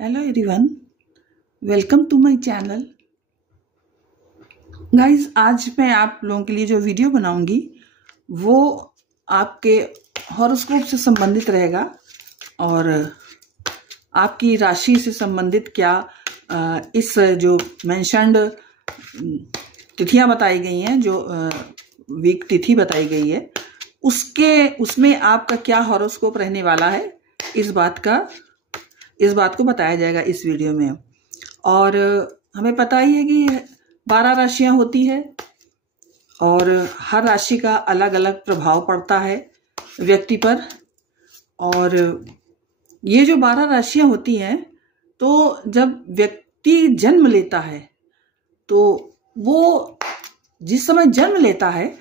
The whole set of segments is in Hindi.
Hello everyone, welcome to my channel. Guys, आज मैं आप लोगों के लिए जो वीडियो बनाऊंगी वो आपके हॉरोस्कोप से संबंधित रहेगा और आपकी राशि से संबंधित क्या इस जो मेंशन्ड तिथियां बताई गई हैं, जो वीक तिथि बताई गई है, उसमें आपका क्या हॉरोस्कोप रहने वाला है, इस बात को बताया जाएगा इस वीडियो में। और हमें पता ही है कि 12 राशियां होती है और हर राशि का अलग अलग प्रभाव पड़ता है व्यक्ति पर। और ये जो 12 राशियां होती हैं, तो जब व्यक्ति जन्म लेता है तो वो जिस समय जन्म लेता है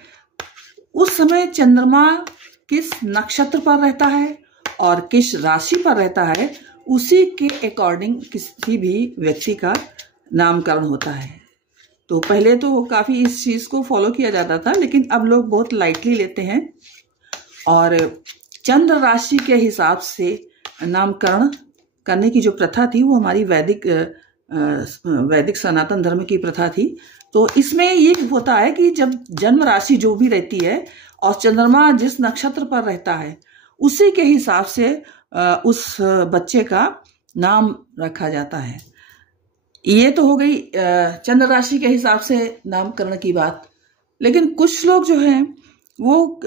उस समय चंद्रमा किस नक्षत्र पर रहता है और किस राशि पर रहता है, उसी के अकॉर्डिंग किसी भी व्यक्ति का नामकरण होता है। तो पहले तो काफ़ी इस चीज़ को फॉलो किया जाता था, लेकिन अब लोग बहुत लाइटली लेते हैं और चंद्र राशि के हिसाब से नामकरण करने की जो प्रथा थी वो हमारी वैदिक सनातन धर्म की प्रथा थी। तो इसमें ये होता है कि जब जन्म राशि जो भी रहती है और चंद्रमा जिस नक्षत्र पर रहता है, उसी के हिसाब से उस बच्चे का नाम रखा जाता है। ये तो हो गई चंद्र राशि के हिसाब से नामकरण की बात। लेकिन कुछ लोग जो हैं वो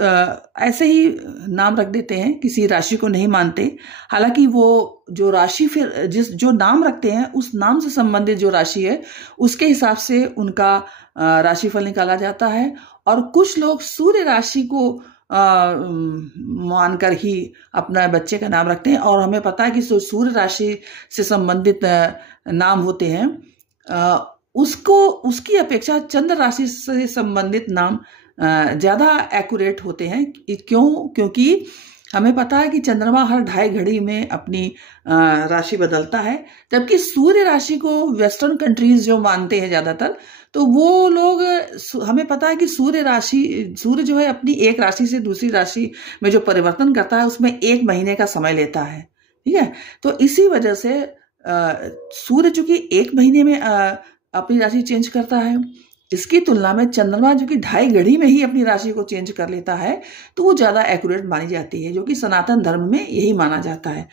ऐसे ही नाम रख देते हैं, किसी राशि को नहीं मानते। हालांकि वो जो राशि फिर जो नाम रखते हैं, उस नाम से संबंधित जो राशि है उसके हिसाब से उनका राशिफल निकाला जाता है। और कुछ लोग सूर्य राशि को मानकर ही अपना बच्चे का नाम रखते हैं। और हमें पता है कि सूर्य राशि से संबंधित नाम होते हैं, उसकी अपेक्षा चंद्र राशि से संबंधित नाम ज़्यादा एक्यूरेट होते हैं। क्यों? क्योंकि हमें पता है कि चंद्रमा हर 2.5 घड़ी में अपनी राशि बदलता है, जबकि सूर्य राशि को वेस्टर्न कंट्रीज जो मानते हैं ज़्यादातर, तो वो लोग, हमें पता है कि सूर्य जो है अपनी एक राशि से दूसरी राशि में जो परिवर्तन करता है उसमें 1 महीने का समय लेता है। ठीक है, तो इसी वजह से सूर्य चूंकि 1 महीने में अपनी राशि चेंज करता है, इसकी तुलना में चंद्रमा जो कि 2.5 घड़ी में ही अपनी राशि को चेंज कर लेता है, तो वो ज़्यादा एक्यूरेट मानी जाती है, जो कि सनातन धर्म में यही माना जाता है।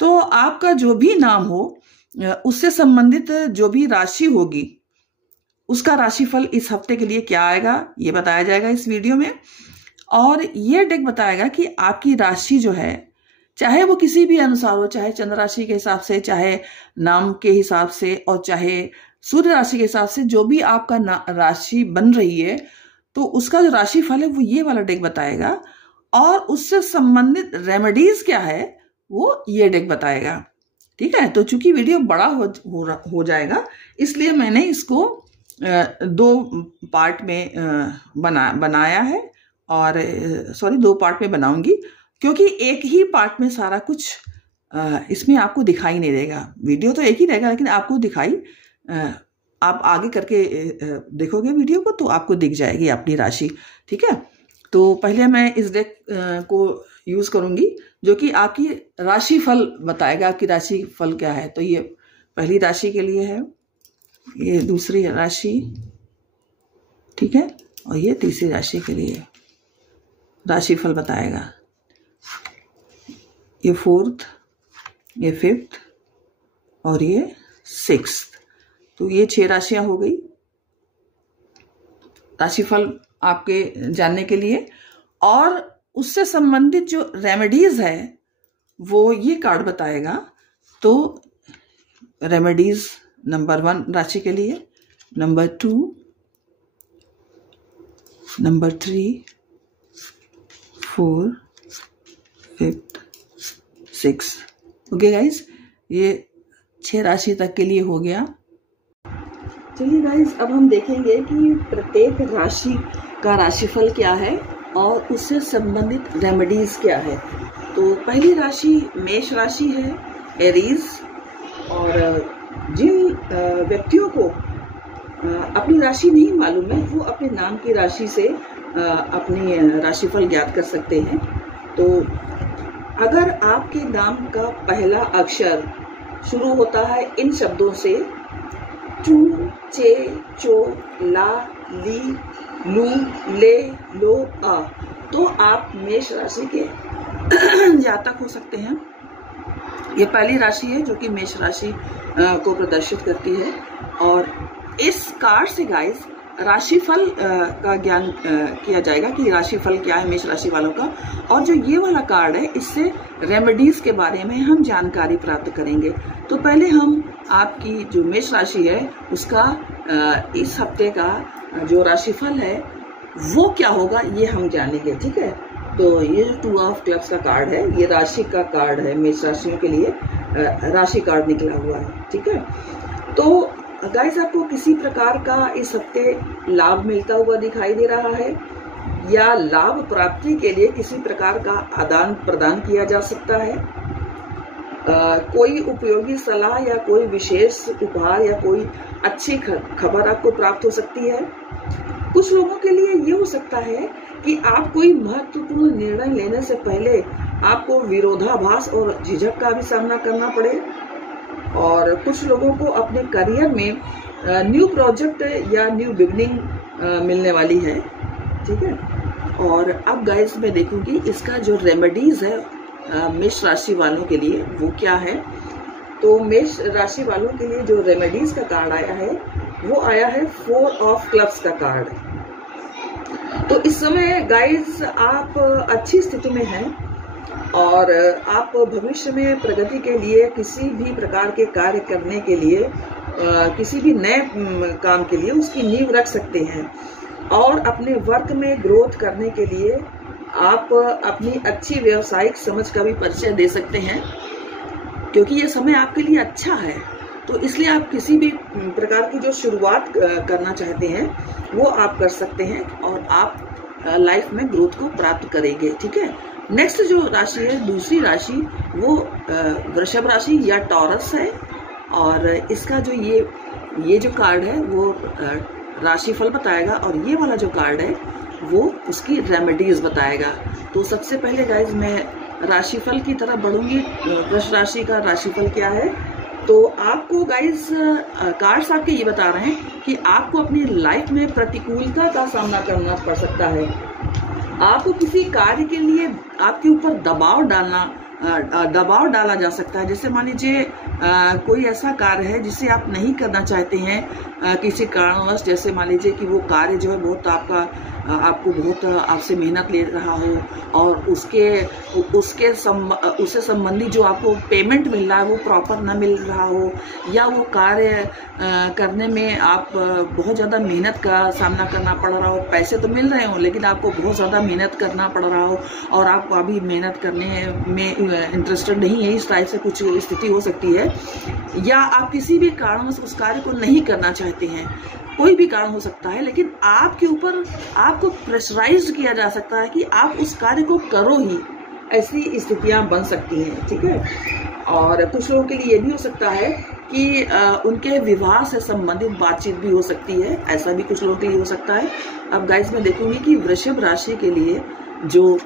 तो आपका जो भी नाम हो, उससे संबंधित जो भी राशि होगी, उसका राशिफल इस हफ्ते के लिए क्या आएगा ये बताया जाएगा इस वीडियो में। और ये डेक बताएगा कि आपकी राशि जो है, चाहे वो किसी भी अनुसार हो, चाहे चंद्र राशि के हिसाब से, चाहे नाम के हिसाब से, और चाहे सूर्य राशि के हिसाब से, जो भी आपका राशि बन रही है, तो उसका जो राशिफल है वो ये वाला डेक बताएगा। और उससे संबंधित रेमेडीज क्या है वो ये डेक बताएगा। ठीक है, तो चूंकि वीडियो बड़ा हो जाएगा, इसलिए मैंने इसको 2 पार्ट में बनाया है। और 2 पार्ट में बनाऊंगी, क्योंकि एक ही पार्ट में सारा कुछ इसमें आपको दिखाई नहीं देगा। वीडियो तो एक ही रहेगा, लेकिन आपको आप आगे करके देखोगे वीडियो को तो आपको दिख जाएगी अपनी राशि। ठीक है, तो पहले मैं इस डेक को यूज करूंगी जो कि आपकी राशिफल बताएगा, आपकी राशिफल क्या है। तो ये पहली राशि के लिए है, ये दूसरी राशि, ठीक है, और ये तीसरी राशि के लिए राशिफल बताएगा। ये 4th, ये 5th और ये 6th। तो ये 6 राशियां हो गई राशिफल आपके जानने के लिए। और उससे संबंधित जो रेमेडीज है वो ये कार्ड बताएगा। तो रेमेडीज नंबर 1 राशि के लिए, number 2, number 3, 4, 5th, 6। Okay guys, ये 6 राशि तक के लिए हो गया। चलिए गाइज, अब हम देखेंगे कि प्रत्येक राशि का राशिफल क्या है और उससे संबंधित रेमेडीज क्या है। तो पहली राशि मेष राशि है, एरीज। और जिन व्यक्तियों को अपनी राशि नहीं मालूम है, वो अपने नाम की राशि से अपनी राशिफल ज्ञात कर सकते हैं। तो अगर आपके नाम का पहला अक्षर शुरू होता है इन शब्दों से, चू, चे, चो, ला, ली, लू, ले, लो, आ। तो आप मेष राशि के जातक हो सकते हैं। ये पहली राशि है जो कि मेष राशि को प्रदर्शित करती है। और इस कार्ड से गाइस राशिफल का ज्ञान किया जाएगा कि राशिफल क्या है मेष राशि वालों का। और जो ये वाला कार्ड है, इससे रेमेडीज के बारे में हम जानकारी प्राप्त करेंगे। तो पहले हम आपकी जो मेष राशि है उसका इस हफ्ते का जो राशिफल है वो क्या होगा ये हम जानेंगे, ठीक है। तो ये जो 2 ऑफ क्लब्स का कार्ड है, ये राशि का कार्ड है, मेष राशियों के लिए राशि कार्ड निकला हुआ है, ठीक है। तो गाइस आपको किसी प्रकार का इस हफ्ते लाभ मिलता हुआ दिखाई दे रहा है या लाभ प्राप्ति के लिए किसी प्रकार का आदान प्रदान किया जा सकता है। कोई उपयोगी सलाह या कोई विशेष उपहार या कोई अच्छी खबर आपको प्राप्त हो सकती है। कुछ लोगों के लिए ये हो सकता है कि आप कोई महत्वपूर्ण निर्णय लेने से पहले आपको विरोधाभास और झिझक का भी सामना करना पड़े। और कुछ लोगों को अपने करियर में न्यू प्रोजेक्ट या न्यू बिगनिंग मिलने वाली है, ठीक है। और अब गाइस मैं देखूंगी इसका जो रेमेडीज है मेष राशि वालों के लिए वो क्या है। तो मेष राशि वालों के लिए जो रेमेडीज का कार्ड आया है वो आया है 4 ऑफ क्लब्स का कार्ड। तो इस समय गाइस आप अच्छी स्थिति में हैं और आप भविष्य में प्रगति के लिए किसी भी प्रकार के कार्य करने के लिए किसी भी नए काम के लिए उसकी नींव रख सकते हैं। और अपने वर्क में ग्रोथ करने के लिए आप अपनी अच्छी व्यावसायिक समझ का भी परिचय दे सकते हैं, क्योंकि ये समय आपके लिए अच्छा है। तो इसलिए आप किसी भी प्रकार की जो शुरुआत करना चाहते हैं वो आप कर सकते हैं और आप लाइफ में ग्रोथ को प्राप्त करेंगे, ठीक है। नेक्स्ट जो राशि है, दूसरी राशि, वो वृषभ राशि या टॉरस है। और इसका जो ये जो कार्ड है वो राशिफल बताएगा और ये वाला जो कार्ड है वो उसकी रेमेडीज बताएगा। तो सबसे पहले गाइज मैं राशिफल की तरफ बढ़ूंगी। वृष राशि का राशिफल क्या है, तो आपको गाइज कार्ड्स आपके ये बता रहे हैं कि आपको अपनी लाइफ में प्रतिकूलता का सामना करना पड़ सकता है। आपको किसी कार्य के लिए आपके ऊपर दबाव डाला जा सकता है। जैसे मान लीजिए कोई ऐसा कार्य है जिसे आप नहीं करना चाहते हैं किसी कारणवश। जैसे मान लीजिए कि वो कार्य जो है बहुत आपको बहुत आपसे मेहनत ले रहा हो और उससे संबंधी जो आपको पेमेंट मिल रहा है वो प्रॉपर ना मिल रहा हो, या वो कार्य करने में आप बहुत ज़्यादा मेहनत का सामना करना पड़ रहा हो। पैसे तो मिल रहे हो लेकिन आपको बहुत ज़्यादा मेहनत करना पड़ रहा हो और आप अभी मेहनत करने में इंटरेस्टेड नहीं है, इस टाइप से कुछ स्थिति हो सकती है। या आप किसी भी कारण से उस कार्य को नहीं करना चाहते हैं, कोई भी कारण हो सकता है, लेकिन आपके ऊपर आपको प्रेशराइज्ड किया जा सकता है कि आप उस कार्य को करो ही। ऐसी स्थितियां बन सकती हैं, ठीक है। और कुछ लोगों के लिए ये भी हो सकता है कि उनके विवाह से संबंधित बातचीत भी हो सकती है, ऐसा भी कुछ लोगों के लिए हो सकता है। अब गाइस मैं देखूंगी कि वृषभ राशि के लिए जो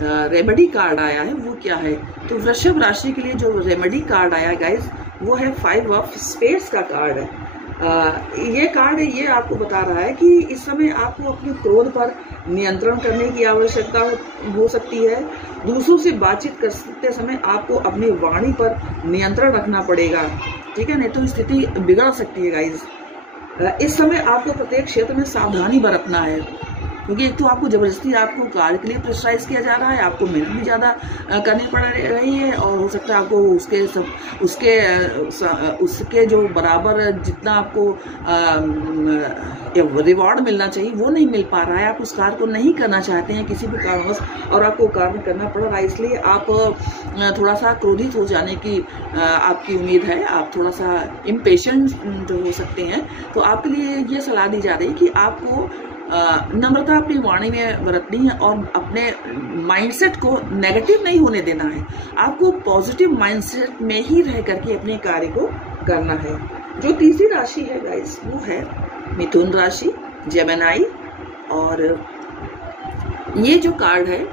रेमेडी कार्ड आया है वो क्या है। तो वृषभ राशि के लिए जो रेमेडी कार्ड आया गाइस वो है 5 ऑफ स्पेड्स का कार्ड है। ये कार्ड ये आपको बता रहा है कि इस समय आपको अपने क्रोध पर नियंत्रण करने की आवश्यकता हो सकती है। दूसरों से बातचीत करते समय आपको अपनी वाणी पर नियंत्रण रखना पड़ेगा, ठीक है, नहीं तो स्थिति बिगड़ सकती है गाइस। इस समय आपको प्रत्येक क्षेत्र में सावधानी बरतना है, क्योंकि एक तो आपको जबरदस्ती आपको कार्य के लिए प्रेशराइज किया जा रहा है, आपको मेहनत भी ज़्यादा करनी पड़ रही है और हो सकता है आपको उसके जो बराबर जितना आपको रिवॉर्ड मिलना चाहिए वो नहीं मिल पा रहा है। आप उस कार्य को नहीं करना चाहते हैं किसी भी कारणवश और आपको कार्य करना पड़ रहा है, इसलिए आप थोड़ा सा क्रोधित हो जाने की आपकी उम्मीद है। आप थोड़ा सा इम्पेशेंट हो सकते हैं। तो आपके लिए ये सलाह दी जा रही है कि आपको नम्रता अपनी वाणी में बरतनी है और अपने माइंडसेट को नेगेटिव नहीं होने देना है। आपको पॉजिटिव माइंडसेट में ही रह करके अपने कार्य को करना है। जो तीसरी राशि है गाइस वो है मिथुन राशि, जेमिनी। और ये जो कार्ड है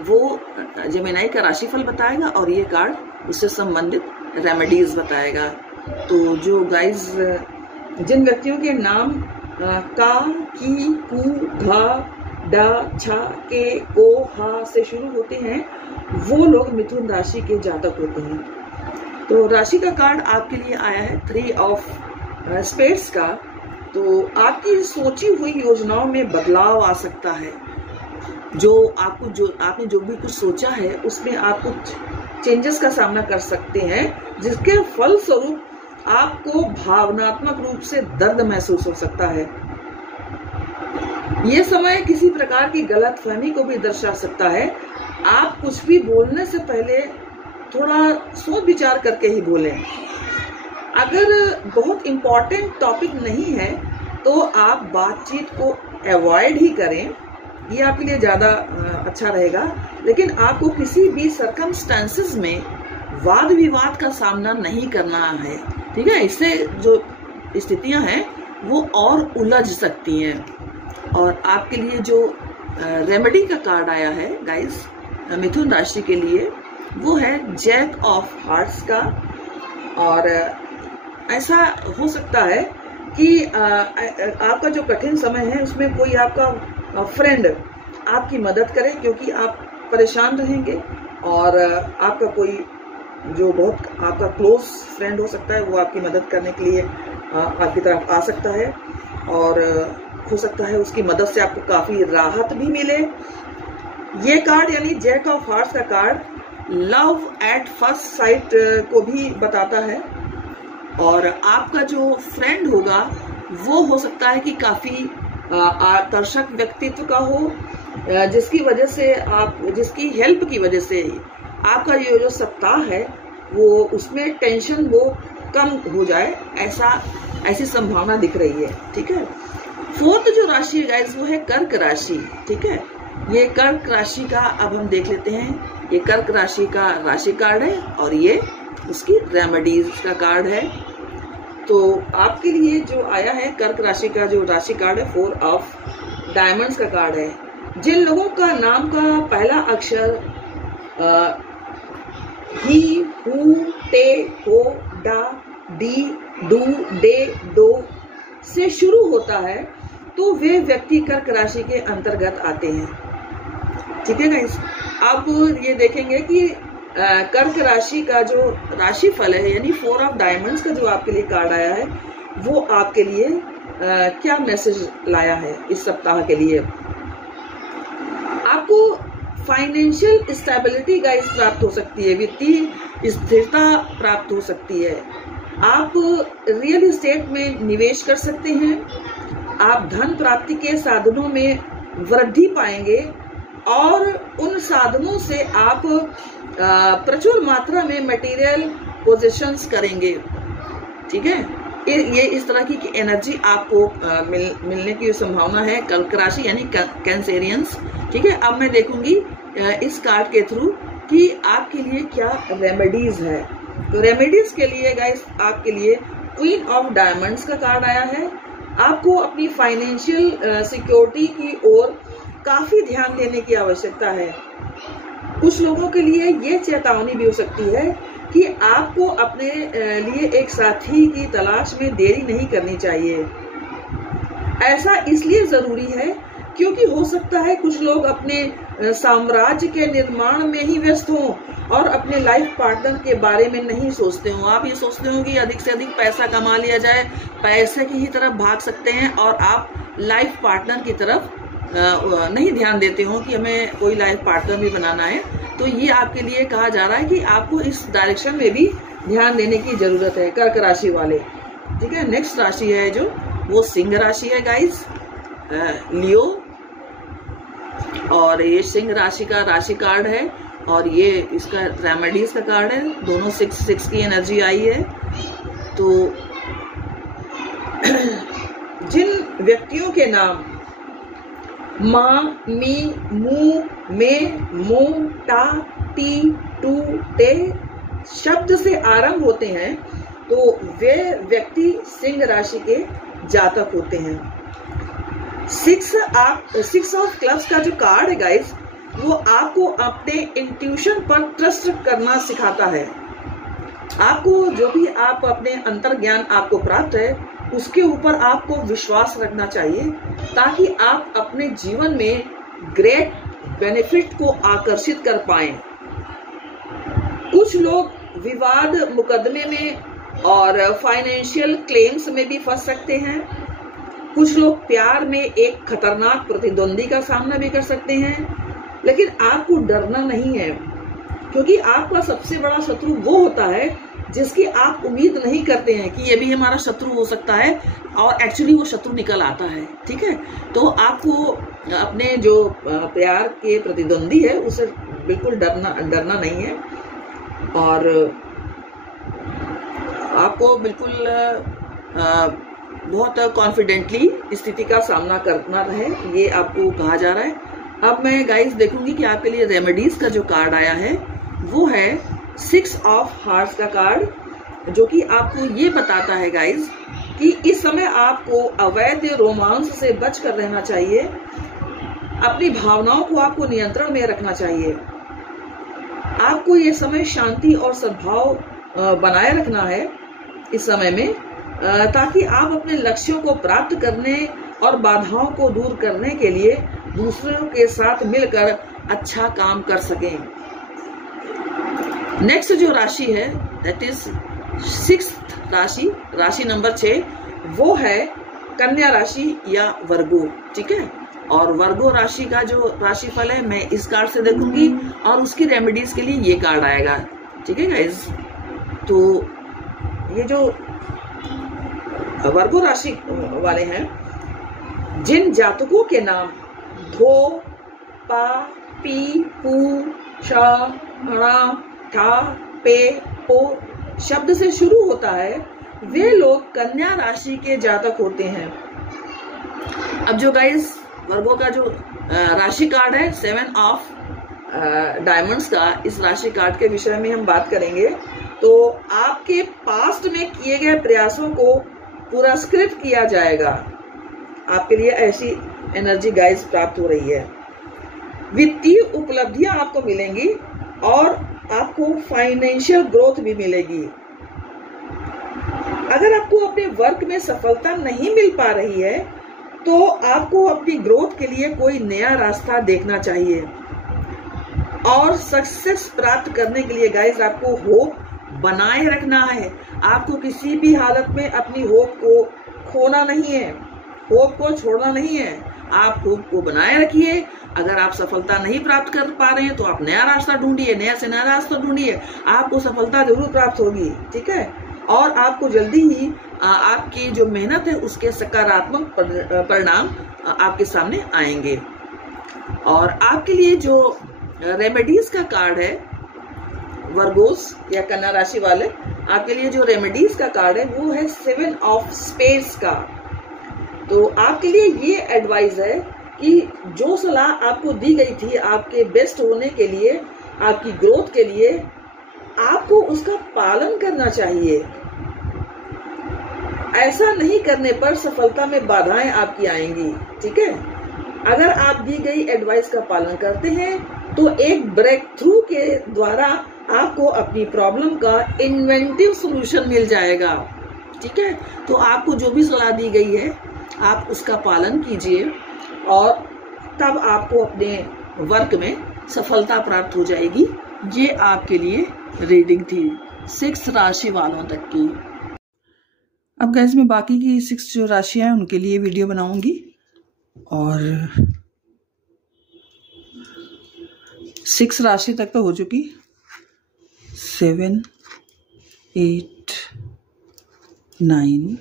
वो जेमिनी का राशिफल बताएगा और ये कार्ड उससे संबंधित रेमेडीज बताएगा। तो जो गाइस जिन व्यक्तियों के नाम का, की, कु, घा, डा, छा, के, को, हा से शुरू होते हैं वो लोग मिथुन राशि के जातक होते हैं। तो राशि का कार्ड आपके लिए आया है 3 ऑफ स्पेड्स का। तो आपकी सोची हुई योजनाओं में बदलाव आ सकता है। आपने जो भी कुछ सोचा है उसमें आप कुछ चेंजेस का सामना कर सकते हैं, जिसके फलस्वरूप आपको भावनात्मक रूप से दर्द महसूस हो सकता है। ये समय किसी प्रकार की गलतफहमी को भी दर्शा सकता है। आप कुछ भी बोलने से पहले थोड़ा सोच विचार करके ही बोलें। अगर बहुत इम्पोर्टेंट टॉपिक नहीं है तो आप बातचीत को अवॉइड ही करें, ये आपके लिए ज़्यादा अच्छा रहेगा। लेकिन आपको किसी भी सर्कमस्टेंसेस में वाद विवाद का सामना नहीं करना है, ठीक है। इससे जो स्थितियां हैं वो और उलझ सकती हैं। और आपके लिए जो रेमेडी का कार्ड आया है गाइस मिथुन राशि के लिए, वो है जैक ऑफ हार्ट्स का। और ऐसा हो सकता है कि आपका जो कठिन समय है उसमें कोई आपका फ्रेंड आपकी मदद करे, क्योंकि आप परेशान रहेंगे। और आपका कोई जो बहुत आपका क्लोज फ्रेंड हो सकता है वो आपकी मदद करने के लिए आपकी तरफ आ सकता है। और हो सकता है उसकी मदद से आपको काफी राहत भी मिले। ये कार्ड यानी जैक ऑफ हार्ट्स का card love at first sight को भी बताता है। और आपका जो फ्रेंड होगा वो हो सकता है कि काफी आकर्षक व्यक्तित्व का हो, जिसकी हेल्प की वजह से आपका ये जो सप्ताह है वो उसमें टेंशन वो कम हो जाए, ऐसी संभावना दिख रही है, ठीक है। फोर्थ जो राशि है गाइस वो है कर्क राशि, ठीक है। ये कर्क राशि का अब हम देख लेते हैं। ये कर्क राशि का राशि कार्ड है और ये उसकी रेमेडीज का कार्ड है। तो आपके लिए जो आया है कर्क राशि का जो राशि कार्ड है 4 ऑफ डायमंड्स का कार्ड है। जिन लोगों का नाम का पहला अक्षर ही, हु, ते, हो, डा, डी, डू, डे, डो से शुरू होता है तो वे व्यक्ति कर्क राशि के अंतर्गत आते हैं, ठीक है गाइस। अब ये देखेंगे कि कर्क राशि का जो राशि फल है यानी 4 ऑफ डायमंड्स का जो आपके लिए कार्ड आया है वो आपके लिए क्या मैसेज लाया है इस सप्ताह के लिए। आपको फाइनेंशियल स्टेबिलिटी गाइस प्राप्त हो सकती है, वित्तीय स्थिरता प्राप्त हो सकती है। आप रियल एस्टेट में निवेश कर सकते हैं। आप धन प्राप्ति के साधनों में वृद्धि पाएंगे और उन साधनों से आप प्रचुर मात्रा में मटेरियल पोजेशंस करेंगे, ठीक है। ये इस तरह की एनर्जी आपको मिलने की संभावना है कर्क राशि यानी कैंसेरियंस, ठीक है। अब मैं देखूंगी इस कार्ड के थ्रू कि आपके लिए क्या रेमेडीज है। तो रेमेडीज के लिए गाइस आपके लिए क्वीन ऑफ डायमंड्स का कार्ड आया है। आपको अपनी फाइनेंशियल सिक्योरिटी की ओर काफी ध्यान देने की आवश्यकता है। कुछ लोगों के लिए ये चेतावनी भी हो सकती है कि आपको अपने लिए एक साथी की तलाश में देरी नहीं करनी चाहिए। ऐसा इसलिए जरूरी है क्योंकि हो सकता है कुछ लोग अपने साम्राज्य के निर्माण में ही व्यस्त हों और अपने लाइफ पार्टनर के बारे में नहीं सोचते हों। आप ये सोचते हो कि अधिक से अधिक पैसा कमा लिया जाए, पैसे की ही तरफ भाग सकते हैं और आप लाइफ पार्टनर की तरफ नहीं ध्यान देते हो कि हमें कोई लाइफ पार्टनर भी बनाना है। तो ये आपके लिए कहा जा रहा है कि आपको इस डायरेक्शन में भी ध्यान देने की जरूरत है कर्क राशि वाले, ठीक है। नेक्स्ट राशि है जो वो सिंह राशि है गाइस, लियो। और ये सिंह राशि का राशि कार्ड है और ये इसका रेमेडीज का कार्ड है। दोनों 6 की एनर्जी आई है। तो जिन व्यक्तियों के नाम माँ, मी, मू, में, मो, टा, टी, टू, ते शब्द से आरंभ होते हैं तो वे व्यक्ति सिंह राशि के जातक होते हैं। 6 ऑफ क्लब्स का जो कार्ड है गाइस वो आपको अपने इंट्यूशन पर ट्रस्ट करना सिखाता है। आपको जो भी आप अपने अंतर ज्ञान आपको प्राप्त है उसके ऊपर आपको विश्वास रखना चाहिए, ताकि आप अपने जीवन में ग्रेट बेनिफिट को आकर्षित कर पाएं। कुछ लोग विवाद मुकदमे में और फाइनेंशियल क्लेम्स में भी फंस सकते हैं। कुछ लोग प्यार में एक खतरनाक प्रतिद्वंदी का सामना भी कर सकते हैं, लेकिन आपको डरना नहीं है, क्योंकि आपका सबसे बड़ा शत्रु वो होता है जिसकी आप उम्मीद नहीं करते हैं कि ये भी हमारा शत्रु हो सकता है, और एक्चुअली वो शत्रु निकल आता है। ठीक है, तो आपको अपने जो प्यार के प्रतिद्वंदी है उसे बिल्कुल डरना नहीं है, और आपको बिल्कुल बहुत कॉन्फिडेंटली स्थिति का सामना करना है, ये आपको कहा जा रहा है। अब मैं गाइस देखूंगी कि आपके लिए रेमेडीज का जो कार्ड आया है वो है 6 ऑफ हार्ट्स का कार्ड, जो कि आपको ये बताता है गाइस कि इस समय आपको अवैध रोमांस से बचकर रहना चाहिए। अपनी भावनाओं को आपको नियंत्रण में रखना चाहिए। आपको ये समय शांति और सद्भाव बनाए रखना है इस समय में, ताकि आप अपने लक्ष्यों को प्राप्त करने और बाधाओं को दूर करने के लिए दूसरों के साथ मिलकर अच्छा काम कर सकें। नेक्स्ट जो राशि है दैट इज 6th राशि, राशि नंबर 6, वो है कन्या राशि या वर्गो। ठीक है, और वर्गो राशि का जो राशिफल है मैं इस कार्ड से देखूंगी और उसकी रेमेडीज के लिए ये कार्ड आएगा। ठीक है गाइज, तो ये जो वर्गो राशि वाले हैं, जिन जातकों के नाम धो, पा, पी, पू, शा, णा, ठा, पे, पो शब्द से शुरू होता है, वे लोग कन्या राशि के जातक होते हैं। अब जो गाइस वर्गो का जो राशि कार्ड है 7 ऑफ डायमंड्स का, इस राशि कार्ड के विषय में हम बात करेंगे। तो आपके पास्ट में किए गए प्रयासों को पुरस्कृत किया जाएगा। आपके लिए ऐसी एनर्जी गाइस प्राप्त हो रही है। वित्तीय उपलब्धियां आपको मिलेंगी और आपको फाइनेंशियल ग्रोथ भी मिलेगी। अगर आपको अपने वर्क में सफलता नहीं मिल पा रही है तो आपको अपनी ग्रोथ के लिए कोई नया रास्ता देखना चाहिए, और सक्सेस प्राप्त करने के लिए गाइस आपको होप बनाए रखना है। आपको किसी भी हालत में अपनी होप को खोना नहीं है, होप को छोड़ना नहीं है। आप होप को बनाए रखिए। अगर आप सफलता नहीं प्राप्त कर पा रहे हैं तो आप नया रास्ता ढूंढिए, नया से नया रास्ता ढूंढिए, आपको सफलता जरूर प्राप्त होगी। ठीक है, और आपको जल्दी ही आपकी जो मेहनत है उसके सकारात्मक परिणाम आपके सामने आएंगे। और आपके लिए जो रेमेडीज का कार्ड है वर्गोस या कन्या राशि वाले, आपके लिए जो रेमेडीज का कार्ड है वो है 7 ऑफ स्पेड्स का। तो आपके लिए ये एडवाइस है कि जो सलाह आपको दी गई थी आपके बेस्ट होने के लिए, आपकी ग्रोथ के लिए, आपको उसका पालन करना चाहिए। ऐसा नहीं करने पर सफलता में बाधाएं आपकी आएंगी। ठीक है, अगर आप दी गई एडवाइस का पालन करते हैं तो एक ब्रेक थ्रू के द्वारा आपको अपनी प्रॉब्लम का इन्वेंटिव सॉल्यूशन मिल जाएगा। ठीक है, तो आपको जो भी सलाह दी गई है आप उसका पालन कीजिए, और तब आपको अपने वर्क में सफलता प्राप्त हो जाएगी। ये आपके लिए रीडिंग थी 6 राशि वालों तक की। अब गैस मैं बाकी की 6 जो राशियां हैं उनके लिए वीडियो बनाऊंगी, और 6 राशि तक तो हो चुकी, 7, 8, 9,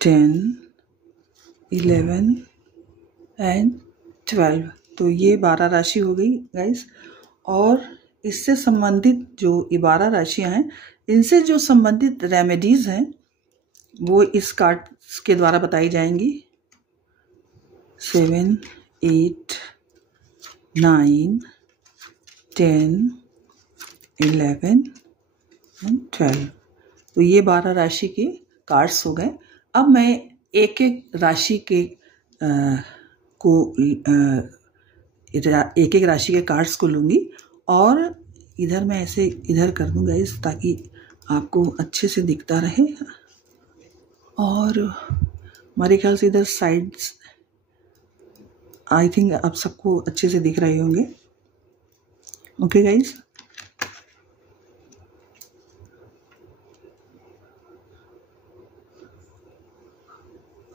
10, 11 एंड 12। तो ये 12 राशि हो गई गाइस। और इससे संबंधित जो 12 राशियां हैं, इनसे जो संबंधित रेमेडीज हैं वो इस कार्ड के द्वारा बताई जाएंगी। 7, 8, 9, 10, 11 एंड 12। तो ये 12 राशि के कार्ड्स हो गए। अब मैं एक एक राशि के एक एक राशि के कार्ड्स को लूँगी और इधर मैं ऐसे इधर कर दूँ गाइस, ताकि आपको अच्छे से दिखता रहे। और हमारे ख्याल से इधर साइड्स आई थिंक आप सबको अच्छे से दिख रहे होंगे। ओके गाइस,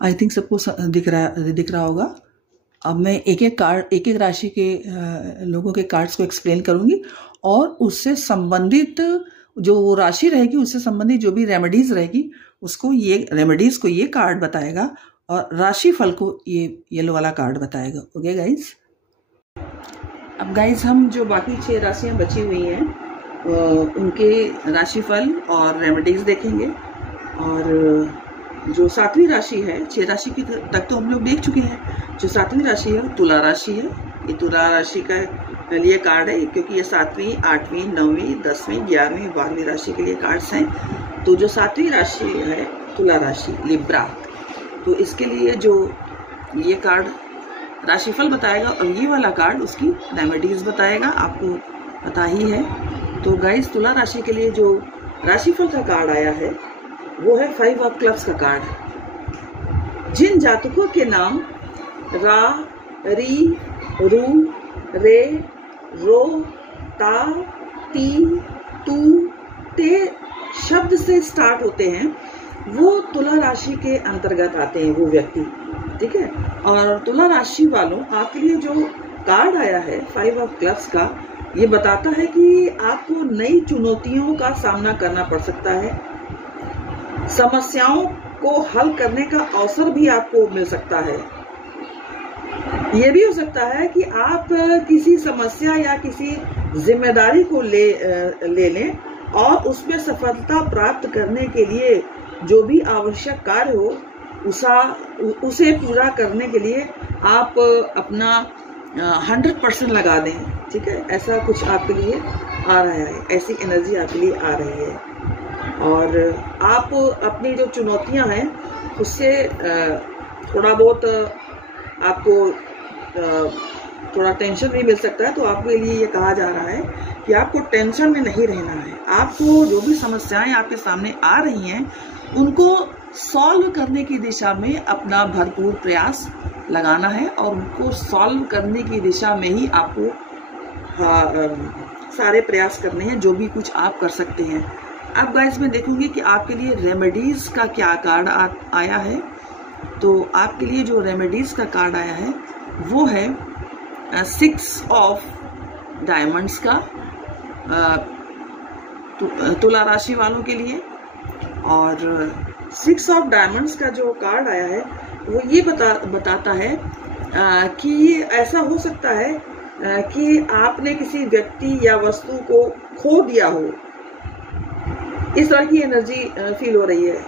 आई थिंक सबको दिख रहा होगा। अब मैं एक एक राशि के लोगों के कार्ड्स को एक्सप्लेन करूंगी, और उससे संबंधित जो वो राशि रहेगी उससे संबंधित जो भी रेमेडीज रहेगी उसको ये रेमेडीज को ये कार्ड बताएगा, और राशि फल को ये येलो वाला कार्ड बताएगा। ओके गाइज, अब गाइज हम जो बाकी 6 राशियां बची हुई हैं उनके राशिफल और रेमेडीज देखेंगे। और जो 7वीं राशि है, 6 राशि की तक तो हम लोग देख चुके हैं। जो 7वीं राशि है वो तुला राशि है। ये तुला राशि का लिए कार्ड है, क्योंकि ये 7वीं, 8वीं, 9वीं, 10वीं, 11वीं, 12वीं राशि के लिए कार्ड्स हैं। तो जो 7वीं राशि है तुला राशि, लिब्रा, तो इसके लिए जो ये कार्ड राशिफल बताएगा, और ये वाला कार्ड उसकी रेमेडीज बताएगा, आपको पता ही है। तो गाइस, तुला राशि के लिए जो राशिफल का कार्ड आया है वो है 5 ऑफ क्लब्स का कार्ड। जिन जातकों के नाम रा, री, रू, रे, रो, ता, ती, तू, ते शब्द से स्टार्ट होते हैं, वो तुला राशि के अंतर्गत आते हैं वो व्यक्ति, ठीक है। और तुला राशि वालों, आपके लिए जो कार्ड आया है 5 ऑफ क्लब्स का, ये बताता है कि आपको नई चुनौतियों का सामना करना पड़ सकता है। समस्याओं को हल करने का अवसर भी आपको मिल सकता है। ये भी हो सकता है कि आप किसी समस्या या किसी जिम्मेदारी को ले लें, और उसमें सफलता प्राप्त करने के लिए जो भी आवश्यक कार्य हो उसे पूरा करने के लिए आप अपना 100% लगा दें, ठीक है। ऐसा कुछ आपके लिए आ रहा है, ऐसी एनर्जी आपके लिए आ रही है। और आप अपनी जो चुनौतियां हैं उससे थोड़ा बहुत आपको थोड़ा टेंशन भी मिल सकता है। तो आपके लिए ये कहा जा रहा है कि आपको टेंशन में नहीं रहना है। आपको जो भी समस्याएं आपके सामने आ रही हैं उनको सॉल्व करने की दिशा में अपना भरपूर प्रयास लगाना है, और उनको सॉल्व करने की दिशा में ही आपको सारे प्रयास करने हैं, जो भी कुछ आप कर सकते हैं। अब गाइस, मैं देखूंगी कि आपके लिए रेमेडीज का क्या कार्ड आया है। तो आपके लिए जो रेमेडीज का कार्ड आया है वो है 6 ऑफ डायमंड्स का, तुला राशि वालों के लिए। और 6 ऑफ डायमंड्स का जो कार्ड आया है वो ये बताता है कि ऐसा हो सकता है कि आपने किसी व्यक्ति या वस्तु को खो दिया हो, इस तरह की एनर्जी फील हो रही है।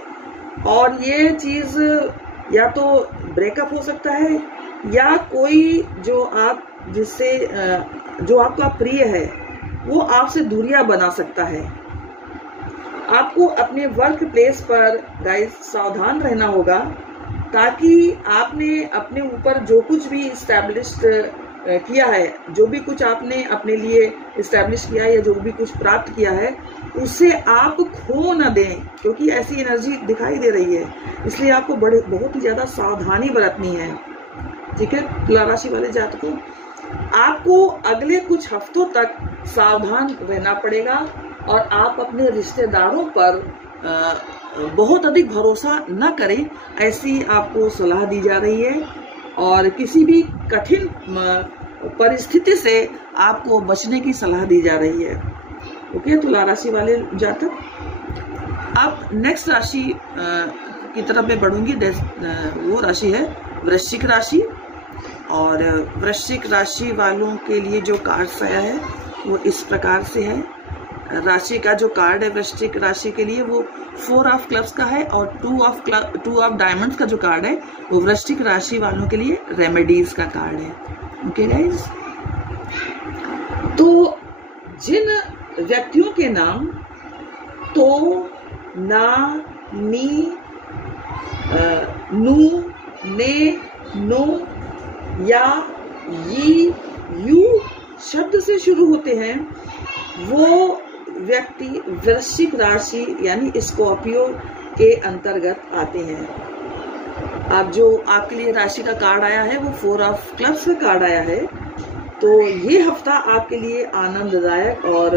और ये चीज या तो ब्रेकअप हो सकता है, या कोई जो आपका प्रिय है वो आपसे दूरियां बना सकता है। आपको अपने वर्क प्लेस पर गाइस सावधान रहना होगा, ताकि आपने अपने ऊपर जो कुछ भी इस्टेब्लिश्ड किया है, जो भी कुछ आपने अपने लिए इस्टेब्लिश किया है या जो भी कुछ प्राप्त किया है, उसे आप खो न दें, क्योंकि ऐसी एनर्जी दिखाई दे रही है। इसलिए आपको बहुत ही ज्यादा सावधानी बरतनी है, ठीक है। तुला राशि वाले जातकों, आपको अगले कुछ हफ्तों तक सावधान रहना पड़ेगा, और आप अपने रिश्तेदारों पर बहुत अधिक भरोसा न करें, ऐसी आपको सलाह दी जा रही है। और किसी भी कठिन परिस्थिति से आपको बचने की सलाह दी जा रही है। ओके, तुला राशि वाले जातक। अब नेक्स्ट राशि की तरफ मैं बढ़ूंगी। वो राशि है वृश्चिक राशि। और वृश्चिक राशि वालों के लिए जो कार्ड आया है वो इस प्रकार से है। राशि का जो कार्ड है वृश्चिक राशि के लिए वो 4 ऑफ क्लब्स का है, और 2 ऑफ डायमंड्स का जो कार्ड है वो वृश्चिक राशि वालों के लिए रेमेडीज का कार्ड है। ओके गाइस, तो जिन व्यक्तियों के नाम तो, ना, नी, नू, ने, नो या, यी, यू शब्द से शुरू होते हैं, वो व्यक्ति वृश्चिक राशि यानी स्कॉर्पियो के अंतर्गत आते हैं। अब जो आपके लिए राशि का कार्ड आया है वो 4 ऑफ क्लब्स का कार्ड आया है। तो ये हफ्ता आपके लिए आनंददायक और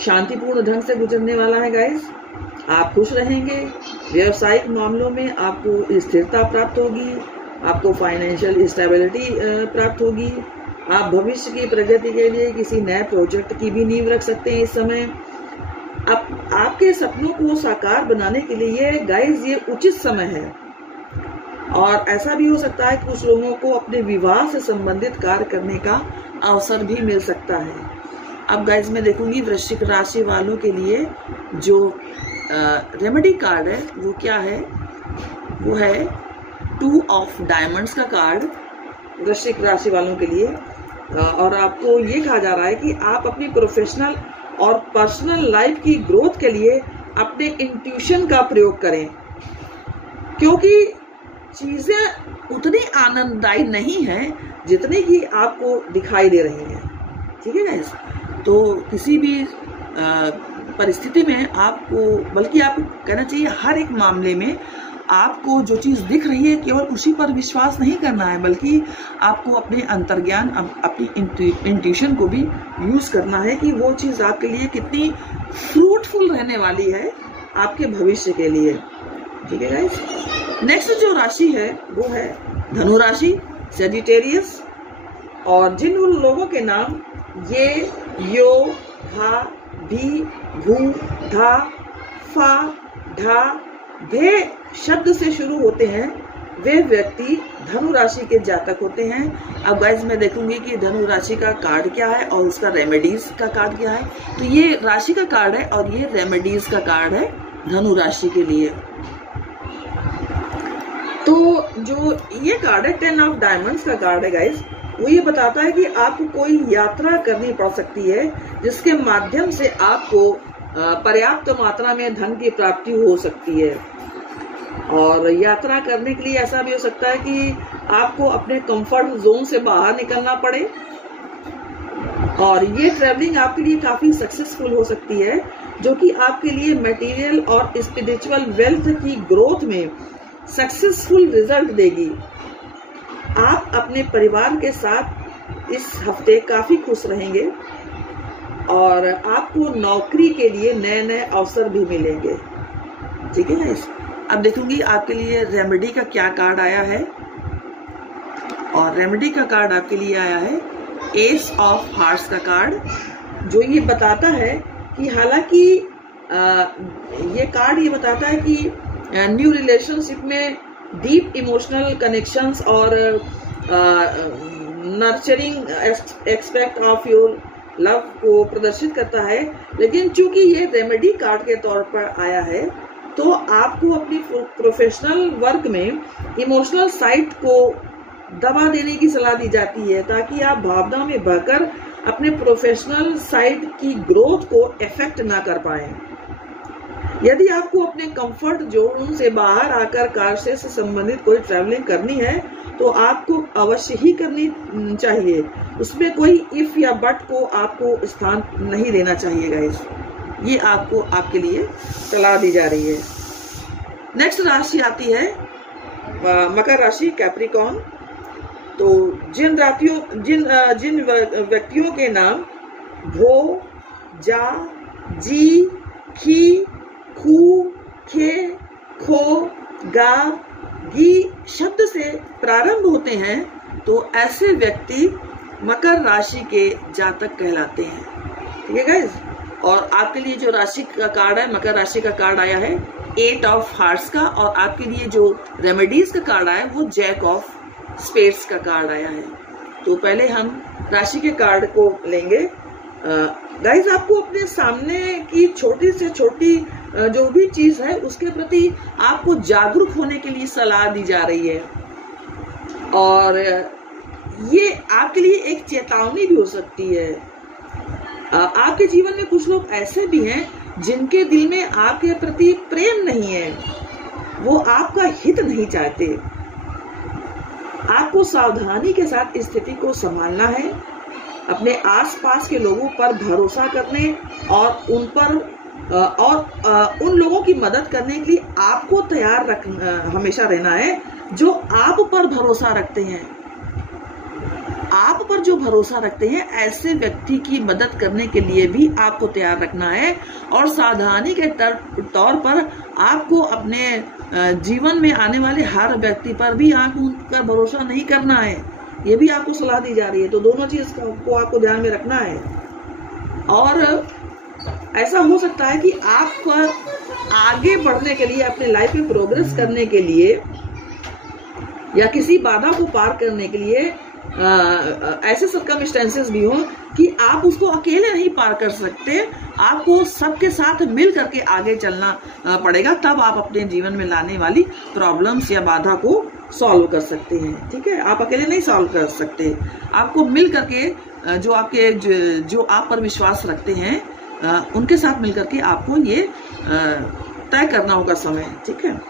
शांतिपूर्ण ढंग से गुजरने वाला है गाइस। आप खुश रहेंगे, व्यवसायिक मामलों में आपको स्थिरता प्राप्त होगी, आपको फाइनेंशियल स्टेबिलिटी प्राप्त होगी। आप भविष्य की प्रगति के लिए किसी नए प्रोजेक्ट की भी नींव रख सकते हैं इस समय। अब आपके सपनों को साकार बनाने के लिए गाइस ये उचित समय है। और ऐसा भी हो सकता है कि कुछ लोगों को अपने विवाह से संबंधित कार्य करने का अवसर भी मिल सकता है। अब गाइस मैं देखूंगी वृश्चिक राशि वालों के लिए जो रेमेडी कार्ड है वो क्या है। वो है 2 ऑफ डायमंड्स का कार्ड वृश्चिक राशि वालों के लिए। और आपको ये कहा जा रहा है कि आप अपनी प्रोफेशनल और पर्सनल लाइफ की ग्रोथ के लिए अपने इंट्यूशन का प्रयोग करें, क्योंकि चीजें उतनी आनंददायी नहीं है जितनी कि आपको दिखाई दे रही है। ठीक है गाइस, तो किसी भी परिस्थिति में आपको, बल्कि आपको कहना चाहिए हर एक मामले में आपको जो चीज दिख रही है केवल उसी पर विश्वास नहीं करना है, बल्कि आपको अपने अंतर्ज्ञान, अपनी इंट्यूशन को भी यूज करना है कि वो चीज आपके लिए कितनी फ्रूटफुल रहने वाली है आपके भविष्य के लिए। ठीक है गाइस, नेक्स्ट जो राशि है वो है धनु राशि, सेजिटेरियस। और जिन लोगों के नाम ये, यो, हा, भी, भू, धा, फा, ढा, भे शब्द से शुरू होते हैं वे व्यक्ति धनु राशि के जातक होते हैं। अब गाइस मैं देखूंगी कि धनु राशि का कार्ड क्या है और उसका रेमेडीज का कार्ड क्या है। तो ये राशि का कार्ड है और ये रेमेडीज का कार्ड है धनु राशि के लिए। तो जो ये कार्ड है 10 ऑफ डायमंड्स का कार्ड है गाइस, वो ये बताता है कि आपको कोई यात्रा करनी पड़ सकती है जिसके माध्यम से आपको पर्याप्त मात्रा में धन की प्राप्ति हो सकती है। और यात्रा करने के लिए ऐसा भी हो सकता है कि आपको अपने कंफर्ट जोन से बाहर निकलना पड़े। और ये ट्रैवलिंग आपके लिए काफी सक्सेसफुल हो सकती है, जो कि आपके लिए मटेरियल और स्पिरिचुअल वेल्थ की ग्रोथ में सक्सेसफुल रिजल्ट देगी। आप अपने परिवार के साथ इस हफ्ते काफी खुश रहेंगे और आपको नौकरी के लिए नए नए अवसर भी मिलेंगे। ठीक है गाइस, अब देखूंगी आपके लिए रेमेडी का क्या कार्ड आया है। और रेमेडी का कार्ड आपके लिए आया है एस ऑफ हार्ट्स का कार्ड, जो ये बताता है कि हालांकि ये कार्ड ये बताता है कि न्यू रिलेशनशिप में डीप इमोशनल कनेक्शंस और nurturing aspect of your love को प्रदर्शित करता है। लेकिन चूंकि ये रेमेडी कार्ड के तौर पर आया है तो आपको अपनी प्रोफेशनल वर्क में इमोशनल साइड को दबा देने की सलाह दी जाती है, ताकि आप भावना में बहकर अपने प्रोफेशनल साइड की ग्रोथ को इफेक्ट ना कर पाए। यदि आपको अपने कंफर्ट जोन से बाहर आकर कार से संबंधित कोई ट्रैवलिंग करनी है तो आपको अवश्य ही करनी चाहिए। उसमें कोई इफ या बट को आपको स्थान नहीं देना चाहिए गाइस। ये आपको आपके लिए सलाह दी जा रही है। नेक्स्ट राशि आती है मकर राशि, कैप्रिकॉर्न। तो जिन व्यक्तियों के नाम भो, जा, जी, खी, खू, खे, खो, गा, गी शब्द से प्रारंभ होते हैं तो ऐसे व्यक्ति मकर राशि के जातक कहलाते हैं। ठीक है गाइस, और आपके लिए जो राशि का कार्ड है, मकर राशि का कार्ड आया है 8 ऑफ हार्ट्स का। और आपके लिए जो रेमेडीज का कार्ड आया है वो जैक ऑफ स्पेड्स का कार्ड आया है। तो पहले हम राशि के कार्ड को लेंगे। गाइस, आपको अपने सामने की छोटी से छोटी जो भी चीज है उसके प्रति आपको जागरूक होने के लिए सलाह दी जा रही है। और ये आपके लिए एक चेतावनी भी हो सकती है। आपके जीवन में कुछ लोग ऐसे भी हैं जिनके दिल में आपके प्रति प्रेम नहीं है, वो आपका हित नहीं चाहते। आपको सावधानी के साथ स्थिति को संभालना है अपने आसपास के लोगों पर भरोसा करने और उन लोगों की मदद करने के लिए आपको तैयार हमेशा रहना है जो आप पर भरोसा रखते हैं। आप पर जो भरोसा रखते हैं ऐसे व्यक्ति की मदद करने के लिए भी आपको तैयार रखना है, और सावधानी के तौर पर आपको अपने जीवन में आने वाले हर व्यक्ति पर भी उनका भरोसा नहीं करना है। ये भी आपको सलाह दी जा रही है। तो दोनों चीज को आपको ध्यान में रखना है। और ऐसा हो सकता है कि आप आगे बढ़ने के लिए, अपने लाइफ में प्रोग्रेस करने के लिए या किसी बाधा को पार करने के लिए ऐसे सर्कमस्टेंसेस भी हो कि आप उसको अकेले नहीं पार कर सकते, आपको सबके साथ मिल करके आगे चलना पड़ेगा, तब आप अपने जीवन में लाने वाली प्रॉब्लम्स या बाधा को सॉल्व कर सकते हैं। ठीक है, आप अकेले नहीं सॉल्व कर सकते, आपको मिल करके जो आप पर विश्वास रखते हैं उनके साथ मिल करके आपको ये तय करना होगा समय। ठीक है,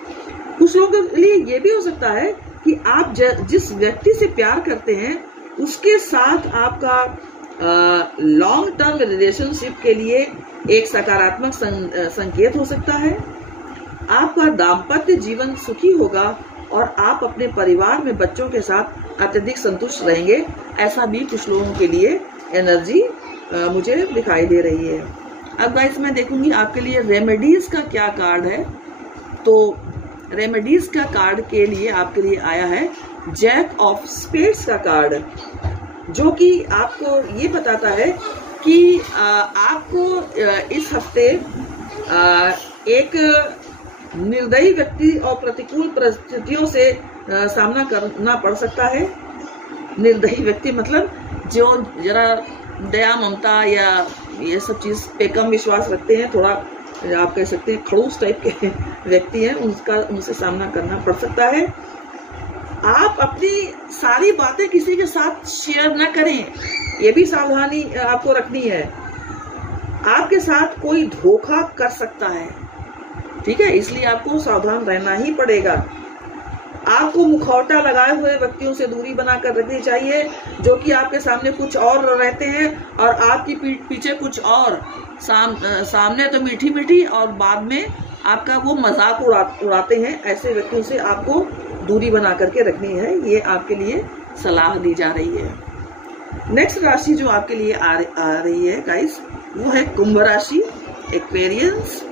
कुछ लोगों के लिए ये भी हो सकता है कि आप जिस व्यक्ति से प्यार करते हैं उसके साथ आपका लॉन्ग टर्म रिलेशनशिप के लिए एक सकारात्मक संकेत हो सकता है। आपका दाम्पत्य जीवन सुखी होगा और आप अपने परिवार में बच्चों के साथ अत्यधिक संतुष्ट रहेंगे। ऐसा भी कुछ लोगों के लिए एनर्जी मुझे दिखाई दे रही है। अब गाइस मैं देखूंगी आपके लिए रेमेडीज का क्या कार्ड है। तो रेमेडीज का कार्ड के लिए आपके लिए आया है जैक ऑफ स्पेड्स का कार्ड, जो कि आपको ये बताता है कि आपको इस हफ्ते एक निर्दयी व्यक्ति और प्रतिकूल परिस्थितियों से सामना करना पड़ सकता है। निर्दयी व्यक्ति मतलब जो जरा दया ममता या ये सब चीज पे कम विश्वास रखते हैं, थोड़ा आप कह सकते हैं खड़ूस टाइप के व्यक्ति हैं, उनसे सामना करना पड़ सकता है। आप अपनी सारी बातें किसी के साथ शेयर न करें, ये भी सावधानी आपको रखनी है। आपके साथ कोई धोखा कर सकता है, ठीक है, इसलिए आपको सावधान रहना ही पड़ेगा। आपको मुखौटा लगाए हुए व्यक्तियों से दूरी बनाकर रखनी चाहिए, जो कि आपके सामने कुछ और रहते हैं और आपकी पीठ पीछे कुछ और, सामने तो मीठी मीठी और बाद में आपका वो मजाक उड़ाते हैं। ऐसे व्यक्तियों से आपको दूरी बना करके रखनी है, ये आपके लिए सलाह दी जा रही है। नेक्स्ट राशि जो आपके लिए आ रही है गाइस, वो है कुंभ राशि, एक्वेरियंस।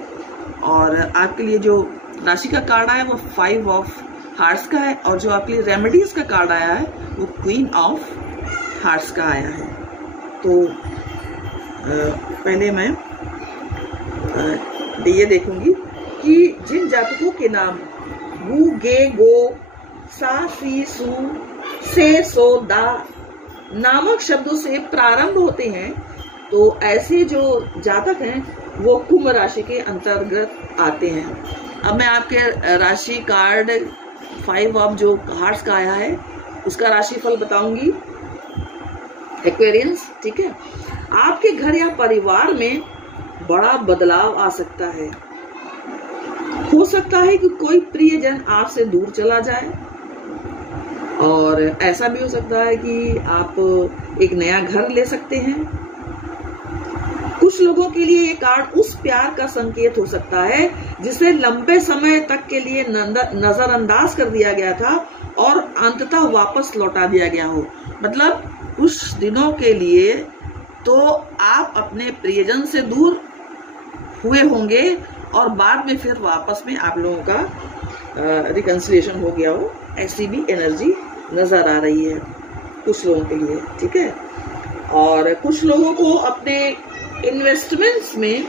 और आपके लिए जो राशि का कार्ड आया वो 5 ऑफ हार्ट्स का है, और जो आपके लिए रेमेडीज का कार्ड आया है वो क्वीन ऑफ हार्ट्स का आया है। तो पहले मैं ये देखूंगी कि जिन जातकों के नाम गु गे गो सा सी सू से सो दा नामक शब्दों से प्रारंभ होते हैं, तो ऐसे जो जातक हैं वो कुंभ राशि के अंतर्गत आते हैं। अब मैं आपके राशि कार्ड 5 ऑफ जो हार्ट्स का आया है उसका राशिफल बताऊंगी, एक्वेरियंस। ठीक है, आपके घर या परिवार में बड़ा बदलाव आ सकता है। हो सकता है कि कोई प्रियजन आपसे दूर चला जाए, और ऐसा भी हो सकता है कि आप एक नया घर ले सकते हैं। कुछ लोगों के लिए ये कार्ड उस प्यार का संकेत हो सकता है जिसे लंबे समय तक के लिए नजरअंदाज कर दिया गया था और अंततः वापस लौटा दिया गया हो। मतलब कुछ दिनों के लिए तो आप अपने प्रियजन से दूर हुए होंगे और बाद में फिर वापस में आप लोगों का रिकंसिलिएशन हो गया हो, ऐसी भी एनर्जी नजर आ रही है कुछ लोगों के लिए। ठीक है, और कुछ लोगों को अपने इन्वेस्टमेंट्स में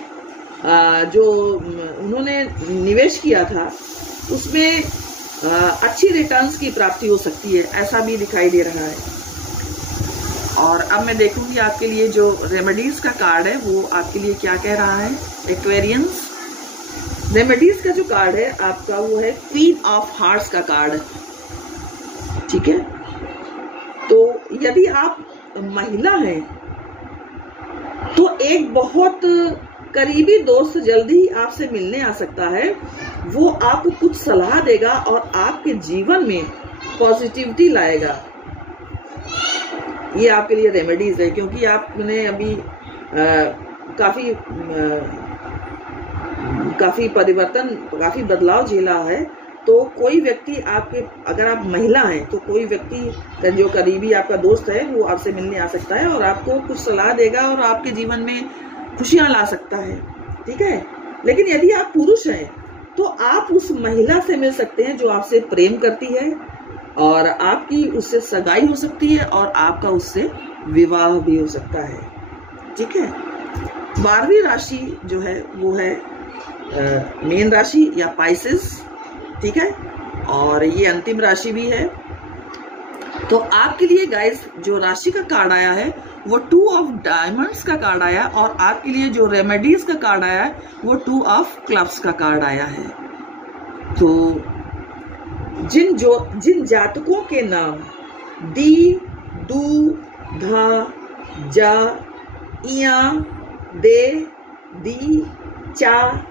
जो उन्होंने निवेश किया था उसमें अच्छी रिटर्न्स की प्राप्ति हो सकती है, ऐसा भी दिखाई दे रहा है। और अब मैं देखूंगी आपके लिए जो रेमेडीज का कार्ड है वो आपके लिए क्या कह रहा है, एक्वेरियंस। रेमेडीज का जो कार्ड है आपका वो है क्वीन ऑफ हार्ट्स का कार्ड। ठीक है, तो यदि आप महिला हैं तो एक बहुत करीबी दोस्त जल्दी ही आपसे मिलने आ सकता है। वो आपको कुछ सलाह देगा और आपके जीवन में पॉजिटिविटी लाएगा। ये आपके लिए रेमेडीज है, क्योंकि आपने अभी काफी परिवर्तन, काफी बदलाव झेला है। तो कोई व्यक्ति आपके, अगर आप महिला हैं तो कोई व्यक्ति जो करीबी आपका दोस्त है वो आपसे मिलने आ सकता है और आपको कुछ सलाह देगा और आपके जीवन में खुशियां ला सकता है, ठीक है। लेकिन यदि आप पुरुष हैं तो आप उस महिला से मिल सकते हैं जो आपसे प्रेम करती है और आपकी उससे सगाई हो सकती है और आपका उससे विवाह भी हो सकता है, ठीक है। 12वीं राशि जो है वो है मीन राशि या पाइसेस, ठीक है, और ये अंतिम राशि भी है। तो आपके लिए गाइस जो राशि का कार्ड आया है वो 2 ऑफ डायमंड्स का कार्ड आया और आपके लिए जो रेमेडीज का कार्ड आया है वो 2 ऑफ क्लब्स का कार्ड आया है। तो जिन जातकों के नाम दी, दू, धा, जा, इया, दे, दी, चा,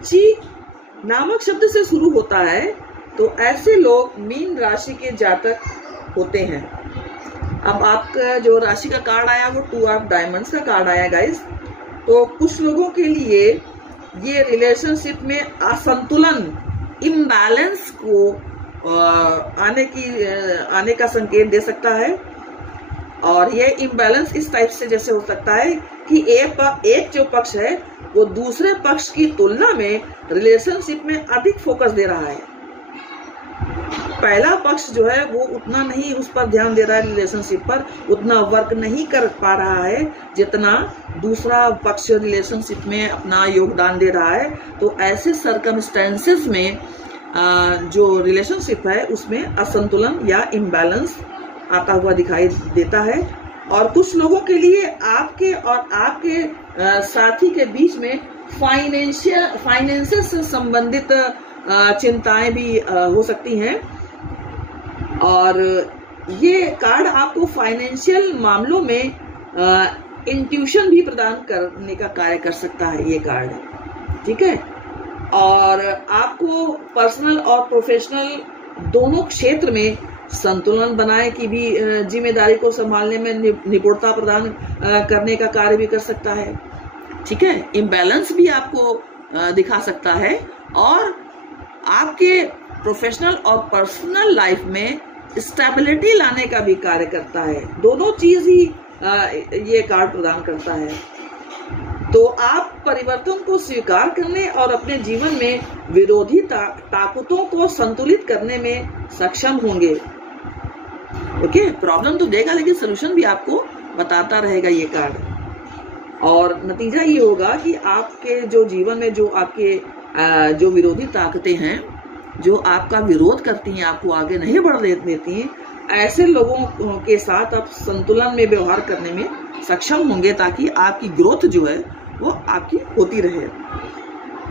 ची नामक शब्द से शुरू होता है तो ऐसे लोग मीन राशि के जातक होते हैं। अब आपका जो राशि का कार्ड आया वो 2 ऑफ डायमंड्स का कार्ड आया गाइस। तो कुछ लोगों के लिए ये रिलेशनशिप में असंतुलन, इम्बैलेंस को आने का संकेत दे सकता है। और ये इम्बैलेंस इस टाइप से जैसे हो सकता है कि एक जो पक्ष है वो दूसरे पक्ष की तुलना में रिलेशनशिप में अधिक फोकस दे रहा है। पहला पक्ष जो है वो उतना नहीं उस पर ध्यान दे रहा है, रिलेशनशिप पर उतना वर्क नहीं कर पा रहा है जितना दूसरा पक्ष रिलेशनशिप में अपना योगदान दे रहा है। तो ऐसे सर्कमस्टेंसेस में जो रिलेशनशिप है उसमें असंतुलन या इम्बैलेंस आता हुआ दिखाई देता है। और कुछ लोगों के लिए आपके और आपके साथी के बीच में फाइनेंस से संबंधित चिंताएं भी हो सकती हैं। और ये कार्ड आपको फाइनेंशियल मामलों में इंट्यूशन भी प्रदान करने का कार्य कर सकता है ये कार्ड, ठीक है। और आपको पर्सनल और प्रोफेशनल दोनों क्षेत्र में संतुलन बनाए की भी जिम्मेदारी को संभालने में निपुणता प्रदान करने का कार्य भी कर सकता है, ठीक है। इम्बैलेंस भी आपको दिखा सकता है और आपके प्रोफेशनल और पर्सनल लाइफ में स्टेबिलिटी लाने का भी कार्य करता है। दोनों चीज ही ये कार्ड प्रदान करता है। तो आप परिवर्तन को स्वीकार करने और अपने जीवन में विरोधी ताकतों को संतुलित करने में सक्षम होंगे। ओके, प्रॉब्लम तो देगा लेकिन सोल्यूशन भी आपको बताता रहेगा ये कार्ड। और नतीजा ये होगा कि आपके जो जीवन में जो आपके जो विरोधी ताकतें हैं, जो आपका विरोध करती हैं, आपको आगे नहीं बढ़ने देती हैं, ऐसे लोगों के साथ आप संतुलन में व्यवहार करने में सक्षम होंगे ताकि आपकी ग्रोथ जो है वो आपकी होती रहे।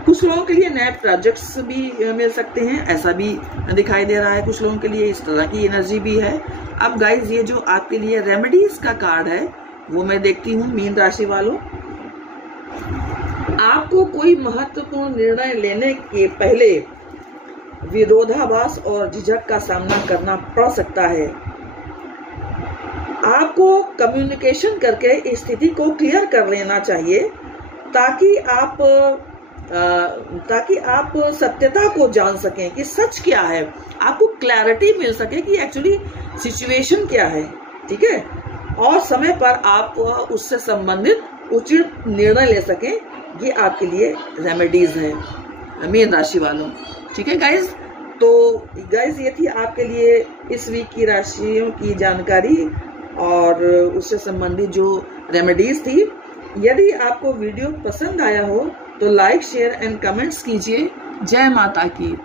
कुछ लोगों के लिए नए प्रोजेक्ट्स भी मिल सकते हैं, ऐसा भी दिखाई दे रहा है। कुछ लोगों के लिए इस तरह की एनर्जी भी है। अब गाइज ये जो आपके लिए रेमेडीज का कार्ड है वो मैं देखती हूँ मीन राशि वालों। आपको कोई महत्वपूर्ण निर्णय लेने के पहले विरोधाभास और झिझक का सामना करना पड़ सकता है। आपको कम्युनिकेशन करके स्थिति को क्लियर कर लेना चाहिए ताकि आप सत्यता को जान सकें कि सच क्या है, आपको क्लैरिटी मिल सके कि एक्चुअली सिचुएशन क्या है, ठीक है। और समय पर आप उससे संबंधित उचित निर्णय ले सकें। ये आपके लिए रेमेडीज है मीन राशि वालों, ठीक है गाइज। तो गाइज ये थी आपके लिए इस वीक की राशियों की जानकारी और उससे संबंधित जो रेमेडीज थी। यदि आपको वीडियो पसंद आया हो तो लाइक, शेयर एंड कमेंट्स कीजिए। जय माता की।